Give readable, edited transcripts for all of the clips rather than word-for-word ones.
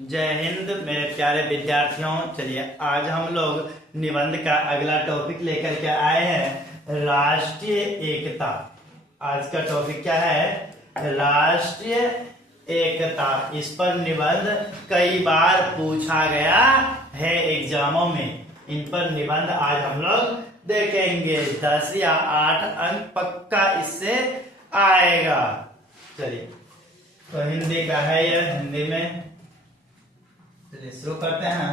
जय हिंद मेरे प्यारे विद्यार्थियों। चलिए आज हम लोग निबंध का अगला टॉपिक लेकर के आए हैं, राष्ट्रीय एकता। आज का टॉपिक क्या है? राष्ट्रीय एकता। इस पर निबंध कई बार पूछा गया है एग्जामों में। इन पर निबंध आज हम लोग देखेंगे। 10 या 8 अंक पक्का इससे आएगा। चलिए तो हिंदी का है यह, हिंदी में चलिए शुरू करते हैं।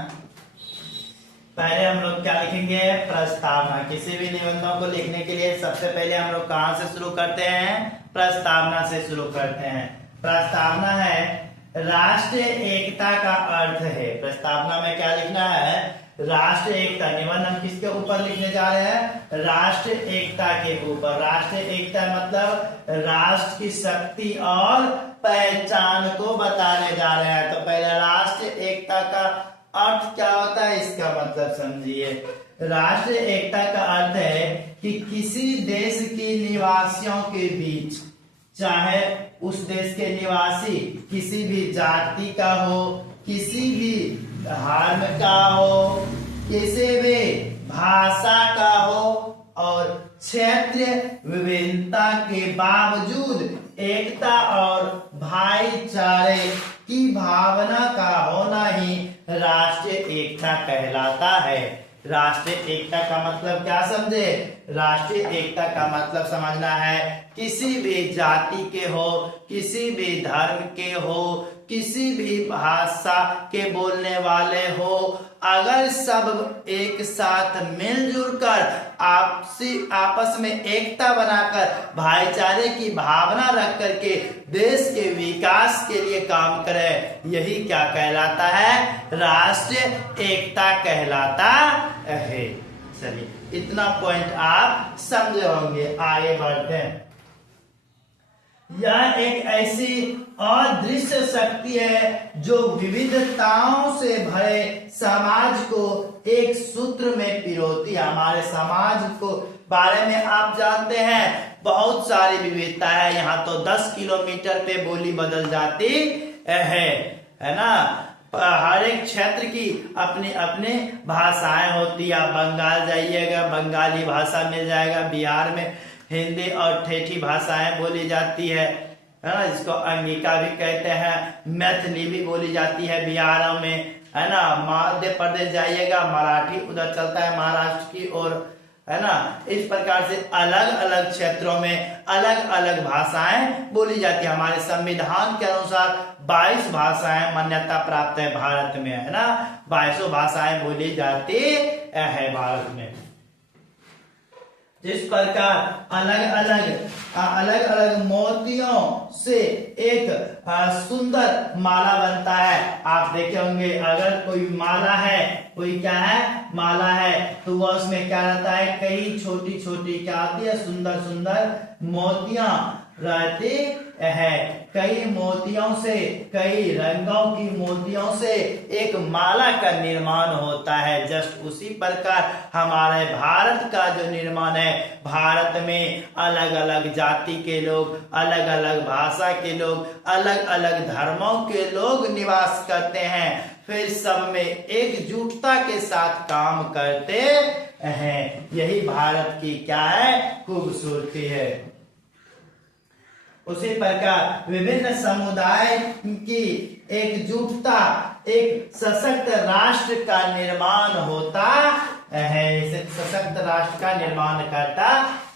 पहले हम लोग क्या लिखेंगे? प्रस्तावना। किसी भी निबंधों को लिखने के लिए सबसे पहले हम लोग कहां से शुरू करते हैं? प्रस्तावना से शुरू करते हैं। प्रस्तावना है राष्ट्रीय एकता का अर्थ है। प्रस्तावना में क्या लिखना है? राष्ट्रीय एकता। निबंध हम किसके ऊपर लिखने जा रहे हैं? राष्ट्रीय एकता के ऊपर। राष्ट्रीय एकता मतलब राष्ट्र की शक्ति और पहचान को बताने जा रहे हैं। तो पहले राष्ट्रीय एकता का अर्थ क्या होता है इसका मतलब समझिए। राष्ट्रीय एकता का अर्थ है कि किसी देश के निवासियों के बीच, चाहे उस देश के निवासी किसी भी जाति का हो, किसी भी धर्म का हो, किसी भी भाषा का हो और क्षेत्रीय विभिन्नता के बावजूद एकता और भाईचारे की भावना का होना ही राष्ट्रीय एकता कहलाता है। राष्ट्रीय एकता का मतलब क्या समझे? राष्ट्रीय एकता का मतलब समझना है किसी भी जाति के हो, किसी भी धर्म के हो, किसी भी भाषा के बोलने वाले हो, अगर सब एक साथ मिलजुल कर आपस में एकता बनाकर भाईचारे की भावना रख करके देश के विकास के लिए काम करे, यही क्या कहलाता है? राष्ट्रीय एकता कहलाता है। चलिए इतना पॉइंट आप समझे होंगे। आगे बढ़ते हैं। यह एक ऐसी अदृश्य शक्ति है जो विविधताओं से भरे समाज को एक सूत्र में पिरोती है। हमारे समाज को बारे में आप जानते हैं, बहुत सारी विविधता है। यहाँ तो 10 किलोमीटर पे बोली बदल जाती है ना। हर एक क्षेत्र की अपनी अपनी भाषाएं होती है। आप बंगाल जाइएगा, बंगाली भाषा मिल जाएगा। बिहार में हिंदी और ठेठी भाषाएं बोली जाती है ना, जिसको अंगिका भी कहते हैं। मैथिली भी बोली जाती है बिहार में, है ना। मध्य प्रदेश जाइएगा, मराठी उधर चलता है, महाराष्ट्र की ओर, है ना। इस प्रकार से अलग अलग क्षेत्रों में अलग अलग भाषाएं बोली जाती है। हमारे संविधान के अनुसार 22 भाषाएं मान्यता प्राप्त है भारत में, है ना। 22 भाषाएं बोली जाती है भारत में। जिस प्रकार अलग अलग मोतियों से एक सुंदर माला बनता है। आप देखे होंगे, अगर कोई माला है, कोई क्या है? माला है, तो वह उसमें क्या रहता है? कई छोटी छोटी क्या आती है? सुंदर सुंदर मोतियां रहती है। कई मोतियों से, कई रंगों की मोतियों से एक माला का निर्माण होता है। जस्ट उसी प्रकार हमारे भारत का जो निर्माण है, भारत में अलग अलग जाति के लोग, अलग अलग भाषा के लोग, अलग अलग धर्मों के लोग निवास करते हैं, फिर सब में एकजुटता के साथ काम करते हैं। यही भारत की क्या है? खूबसूरती है। उसी प्रकार विभिन्न समुदाय की एकजुटता एक सशक्त राष्ट्र का निर्माण होता है। सशक्त राष्ट्र का निर्माण करता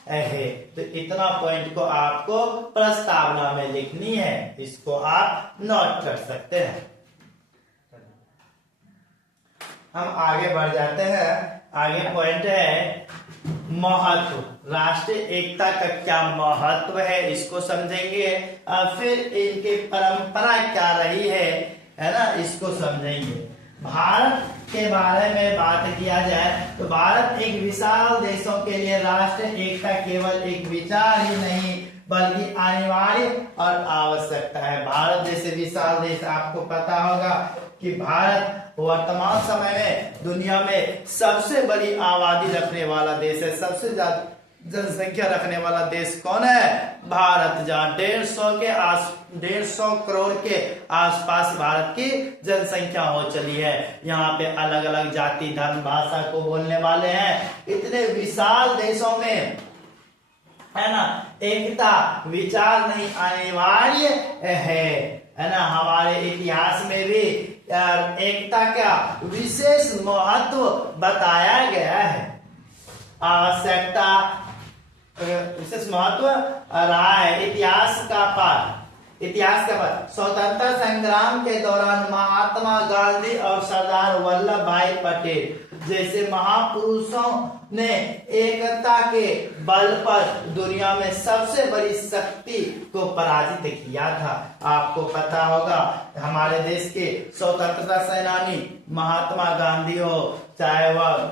है। तो इतना पॉइंट को आपको प्रस्तावना में लिखनी है, इसको आप नोट कर सकते हैं। हम आगे बढ़ जाते हैं। आगे पॉइंट है महत्व। राष्ट्रीय एकता का क्या महत्व है इसको समझेंगे। फिर इनकी परंपरा क्या रही है ना, इसको समझेंगे। भारत के बारे में बात किया जाए तो भारत एक विशाल देशों के लिए राष्ट्रीय एकता केवल एक विचार ही नहीं बल्कि अनिवार्य और आवश्यकता है। भारत जैसे विशाल देश, आपको पता होगा कि भारत वर्तमान समय में दुनिया में सबसे बड़ी आबादी रखने वाला देश है। सबसे ज्यादा जनसंख्या रखने वाला देश कौन है? भारत, जहाँ 150 करोड़ के आसपास भारत की जनसंख्या हो चली है। यहाँ पे अलग अलग जाति, धर्म, भाषा को बोलने वाले हैं। इतने विशाल देशों में, है ना, एकता विचार नहीं अनिवार्य है ना। हमारे इतिहास में भी एकता का विशेष महत्व बताया गया है। आवश्यकता विशेष महत्व रहा है। इतिहास का पाठ स्वतंत्रता संग्राम के दौरान महात्मा गांधी और सरदार वल्लभ भाई पटेल जैसे महापुरुषों ने एकता के बल पर दुनिया में सबसे बड़ी शक्ति को पराजित किया था। आपको पता होगा हमारे देश के स्वतंत्रता सेनानी महात्मा गांधी हो, चाहे वह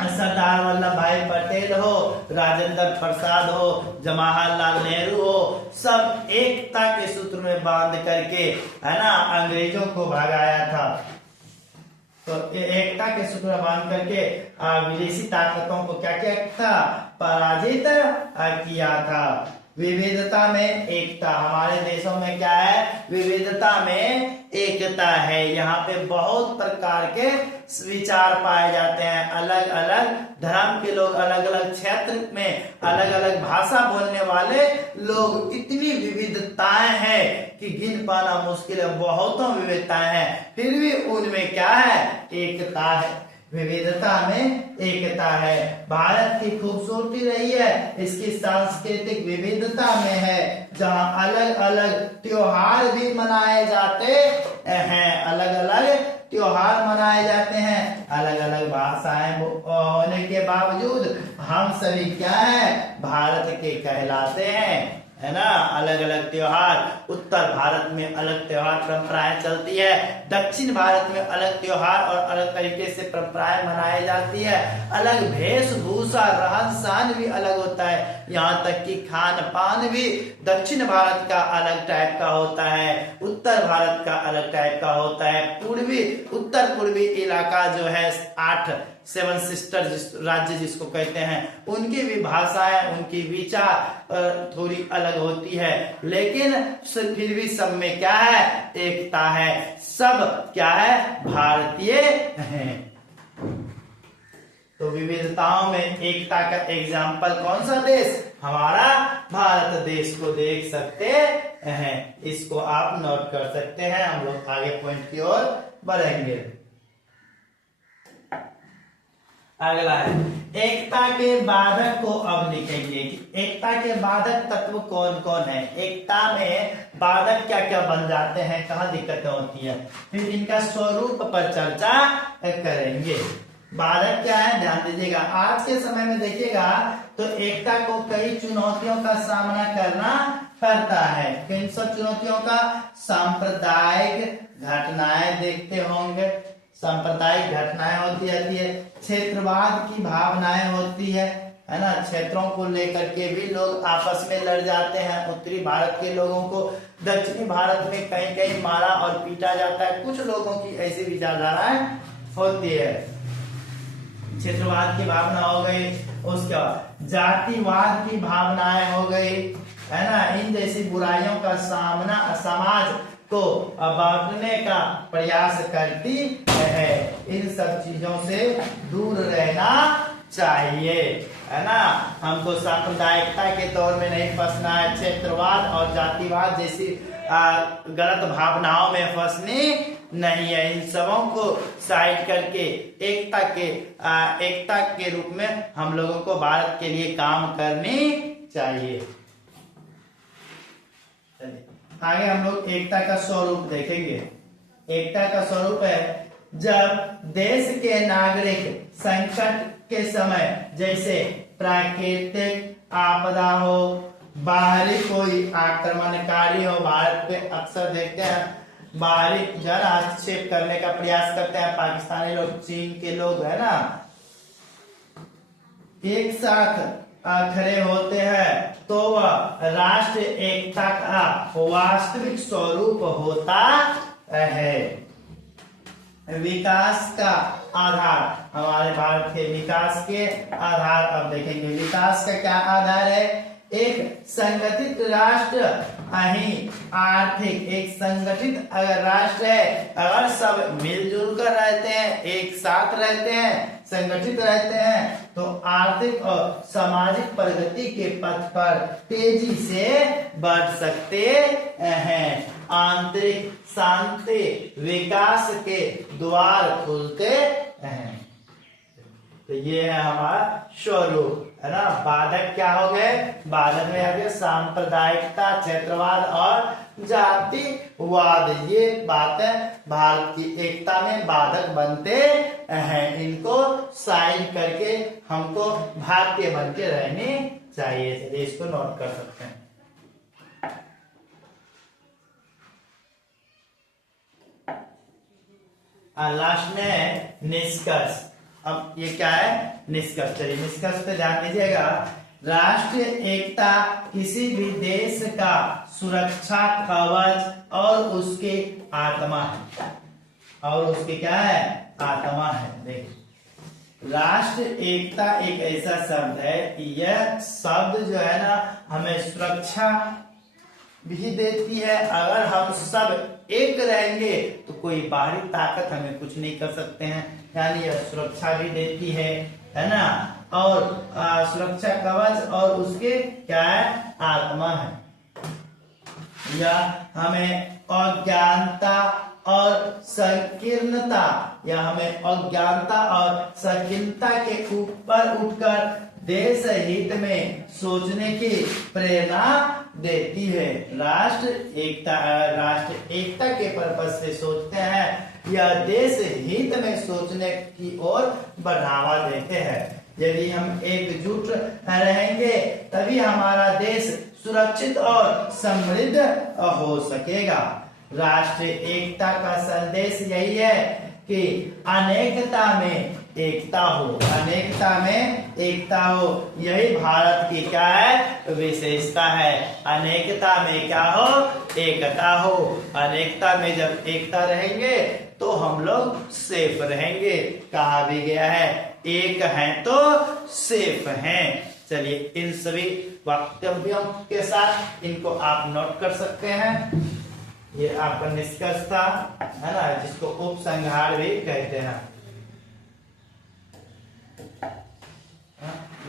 सरदार वल्लभ भाई पटेल हो, राजेंद्र प्रसाद हो, जवाहरलाल नेहरू हो, सब एकता के सूत्र में बांध करके, है ना, अंग्रेजों को भगाया था। तो एकता के सूत्र में बांध करके विदेशी ताकतों को क्या किया था? पराजित किया था। विविधता में एकता, हमारे देशों में क्या है? विविधता में एकता है। यहाँ पे बहुत प्रकार के विचार पाए जाते हैं। अलग अलग धर्म के लोग, अलग अलग क्षेत्र में अलग अलग भाषा बोलने वाले लोग, इतनी विविधताएं हैं कि गिन पाना मुश्किल है। बहुतों विविधताएं हैं, फिर भी उनमें क्या है? एकता है। विविधता में एकता है। भारत की खूबसूरती रही है इसकी सांस्कृतिक विविधता में है, जहाँ अलग अलग त्योहार भी मनाए जाते हैं। अलग अलग त्योहार मनाए जाते हैं। अलग अलग भाषाएं होने के बावजूद हम सभी क्या है? भारत के कहलाते हैं, है ना। अलग अलग त्योहार, उत्तर भारत में अलग त्योहार परंपराएं चलती है, दक्षिण भारत में अलग त्योहार और अलग तरीके से परंपराएं मनाई जाती है। अलग वेशभूषा, रहन सहन भी अलग होता है। यहाँ तक कि खान पान भी दक्षिण भारत का अलग टाइप का होता है, उत्तर भारत का अलग टाइप का होता है। उत्तर पूर्वी इलाका जो है 7 सिस्टर राज्य जिसको कहते हैं, उनकी भी भाषाएं, उनकी विचार थोड़ी अलग होती है, लेकिन फिर भी सब में क्या है? एकता है। सब क्या है? भारतीय हैं। तो विविधताओं में एकता का एग्जाम्पल कौन सा देश? हमारा भारत देश को देख सकते हैं। इसको आप नोट कर सकते हैं। हम लोग आगे पॉइंट की ओर बढ़ेंगे। अगला है एकता के बाधक को अब लिखेंगे कि एकता के बाधक तत्व कौन कौन है। एकता में बाधक क्या क्या बन जाते हैं, कहाँ दिक्कतें होती है, फिर इनका स्वरूप पर चर्चा करेंगे। बाधक क्या है, ध्यान दीजिएगा। आज के समय में देखिएगा तो एकता को कई चुनौतियों का सामना करना पड़ता है। किन सब चुनौतियों का? सांप्रदायिक घटनाएं देखते होंगे, सांप्रदायिक घटनाएं होती रहती है। क्षेत्रवाद की भावनाएं होती है ना। क्षेत्रों को लेकर के भी लोग आपस में लड़ जाते हैं। उत्तरी भारत के लोगों को दक्षिणी भारत में कहीं कहीं मारा और पीटा जाता है। कुछ लोगों की ऐसी विचारधाराएं होती है। क्षेत्रवाद की भावना हो गई, उसके बाद जातिवाद की भावनाएं हो गई, है ना। इन जैसी बुराइयों का सामना समाज को बांटने का प्रयास करती है। इन सब चीजों से दूर रहना चाहिए, है ना। हमको सांप्रदायिकता के दौर में नहीं फंसना है। क्षेत्रवाद और जातिवाद जैसी गलत भावनाओं में फंसनी नहीं है। इन सबों को साइड करके एकता के रूप में हम लोगों को भारत के लिए काम करनी चाहिए। आगे हम लोग एकता का स्वरूप देखेंगे। एकता का स्वरूप है जब देश के नागरिक संकट के समय, जैसे प्राकृतिक आपदा हो, बाहरी कोई आक्रमणकारी हो। भारत पे अक्सर देखते हैं बाहरी जन हस्तक्षेप करने का प्रयास करते हैं पाकिस्तानी लोग, चीन के लोग, है ना। एक साथ खड़े होते हैं तो वह राष्ट्र एकता का वास्तविक स्वरूप होता है। विकास का आधार, हमारे भारत के विकास के आधार। अब देखेंगे विकास का क्या आधार है। एक संगठित राष्ट्र आर्थिक, एक संगठित अगर राष्ट्र है, अगर सब मिलजुल कर रहते हैं, एक साथ रहते हैं, संगठित रहते हैं, तो आर्थिक और सामाजिक प्रगति के पथ पर तेजी से बढ़ सकते हैं। आंतरिक शांति विकास के द्वार खुलते हैं। तो ये है हमारा स्वरूप, है ना। बाधक क्या हो गए, बाधक में आ गया सांप्रदायिकता, क्षेत्रवाद और जातिवाद। ये बातें भारत की एकता में बाधक बनते हैं। इनको साइड करके हमको भारतीय बन के रहने चाहिए। चलिए इसको नोट कर सकते हैं। लास्ट में है निष्कर्ष। अब ये क्या है, निष्कर्ष। चलिए निष्कर्ष पे ध्यान दीजिएगा। राष्ट्रीय एकता किसी भी देश का सुरक्षा कवच और उसके आत्मा है, और उसके क्या है, आत्मा है। देखिए राष्ट्र एकता एक ऐसा शब्द है कि यह शब्द जो है ना हमें सुरक्षा भी देती है। अगर हम सब एक रहेंगे तो कोई बाहरी ताकत हमें कुछ नहीं कर सकते हैं, यानी यह सुरक्षा भी देती है ना। और सुरक्षा कवच और उसके क्या है, आत्मा है। यह हमें अज्ञानता और संकीर्णता, या हमें अज्ञानता और संकीर्णता के ऊपर उठकर देश हित में सोचने की प्रेरणा देती है। राष्ट्र एकता के पर्पज से सोचते हैं, यह देश हित में सोचने की ओर बढ़ावा देते हैं। यदि हम एकजुट रहेंगे तभी हमारा देश सुरक्षित और समृद्ध हो सकेगा। राष्ट्रीय एकता का संदेश यही है कि अनेकता में एकता हो, अनेकता में एकता हो। यही भारत की क्या है, विशेषता है। अनेकता में क्या हो, एकता हो। अनेकता में जब एकता रहेंगे तो हम लोग सेफ रहेंगे। कहा भी गया है, एक हैं तो सेफ हैं। चलिए इन सभी वक्तव्यों के साथ इनको आप नोट कर सकते हैं। ये आपका निष्कर्ष था, है ना, जिसको उपसंहार भी कहते हैं।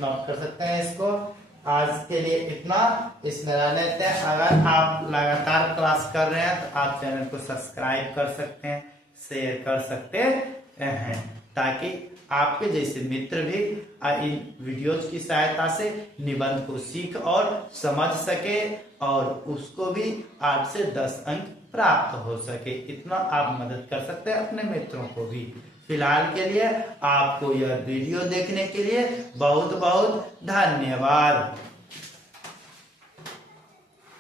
नोट कर सकते हैं इसको। आज के लिए इतना, इसमें रहने देते हैं। अगर आप लगातार क्लास कर रहे हैं तो आप चैनल को सब्सक्राइब कर सकते हैं, शेयर कर सकते हैं, ताकि आपके जैसे मित्र भी इन वीडियोज की सहायता से निबंध को सीख और समझ सके और उसको भी 8 से 10 अंक प्राप्त हो सके। इतना आप मदद कर सकते हैं अपने मित्रों को भी। फिलहाल के लिए आपको यह वीडियो देखने के लिए बहुत बहुत धन्यवाद।